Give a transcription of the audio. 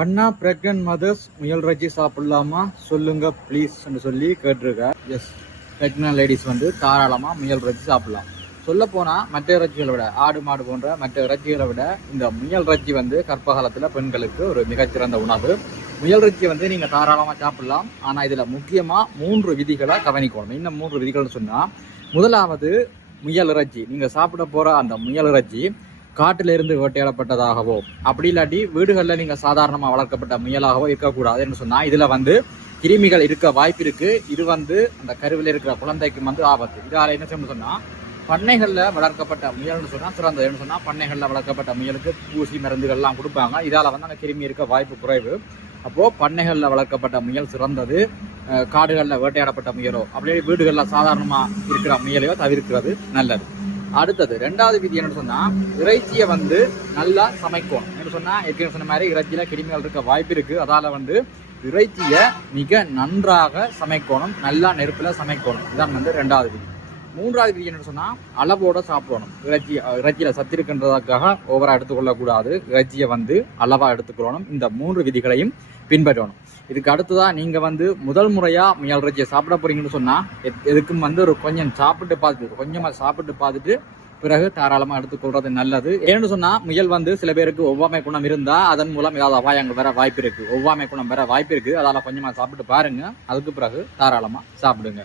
அண்ணா pregnant mothers முயல் இறைச்சி சாப்பிடலாமா சொல்லுங்க ப்ளீஸ் சொல்லி கேட்டிருக்கார். எஸ், பிரெக்னன்ட் லேடிஸ் வந்து தாராளமாக முயல் இறைச்சி சாப்பிடலாம். சொல்ல போனால் மற்ற இறைச்சிகளை விட, ஆடு மாடு போன்ற மற்ற இறைச்சிகளை விட இந்த முயல் இறைச்சி வந்து கர்ப்பகாலத்தில் பெண்களுக்கு ஒரு மிகச்சிறந்த உணவு. முயல் இறைச்சியை வந்து நீங்கள் தாராளமாக சாப்பிடலாம். ஆனால் இதில் முக்கியமாக 3 விதிகளை கவனிக்கணும். இன்னும் 3 விதிகள்னு சொன்னால், முதலாவது முயல் இறைச்சி நீங்கள் சாப்பிட போகிற அந்த முயல் இறைச்சி காட்டிலிருந்து வேட்டையாடப்பட்டதாகவோ அப்படி இல்லாட்டி வீடுகளில் நீங்கள் சாதாரணமாக வளர்க்கப்பட்ட முயலாகவோ இருக்கக்கூடாது என்று சொன்னால், இதில் வந்து கிருமிகள் இருக்க வாய்ப்பு இருக்குது. இது வந்து அந்த கருவில் இருக்கிற குழந்தைக்கு வந்து ஆபத்து. இதால் என்ன செய்யணும்னு சொன்னால், பண்ணைகளில் வளர்க்கப்பட்ட முயல்னு சொன்னால் சிறந்ததுன்னு சொன்னால், பண்ணைகளில் வளர்க்கப்பட்ட முயலுக்கு ஊசி மருந்துகள்லாம் கொடுப்பாங்க. இதால் வந்து அந்த கிருமி இருக்க வாய்ப்பு குறைவு. அப்போது பண்ணைகளில் வளர்க்கப்பட்ட முயல் சிறந்தது. காடுகளில் வேட்டையாடப்பட்ட முயலோ அப்படியே வீடுகளில் சாதாரணமாக இருக்கிற முயலையோ தவிர்க்கிறது நல்லது. அடுத்தது 2வது விதி என்ன சொன்னா, இறைச்சியை வந்து நல்லா சமைக்கணும். என்ன சொன்னா, ஏற்கனவே சொன்ன மாதிரி இறைச்சியில கிருமிகள் இருக்க வாய்ப்பு இருக்கு. அதால வந்து இறைச்சியை மிக நன்றாக சமைக்கணும், நல்லா நெருப்புல சமைக்கணும். இதான் வந்து 2வது விதி. 3வது விதி என்ன சொன்னா, அளவோட சாப்பிடணும். இறைச்சியில சத்து இருக்கின்றதுக்காக ஓவரா எடுத்துக்கொள்ளக்கூடாது. இறைச்சியை வந்து அளவா எடுத்துக்கொள்ளணும். இந்த 3 விதிகளையும் பின்பற்றணும். இதுக்கு அடுத்ததான் நீங்க வந்து முதல் முறையா முயல் இறைச்சியை சாப்பிட போறீங்கன்னு சொன்னா, எதுக்கும் வந்து ஒரு கொஞ்சமா சாப்பிட்டு பார்த்துட்டு பிறகு தாராளமா எடுத்துக்கொள்றது நல்லது. ஏன்னு சொன்னா, முயல் வந்து சில பேருக்கு ஒவ்வாமை குணம் இருந்தா அதன் மூலம் ஏதாவது அபாயங்கள் வர வாய்ப்பு இருக்கு. ஒவ்வாமை குணம் வர வாய்ப்பு இருக்கு. அதால கொஞ்சமா சாப்பிட்டு பாருங்க. அதுக்கு பிறகு தாராளமா சாப்பிடுங்க.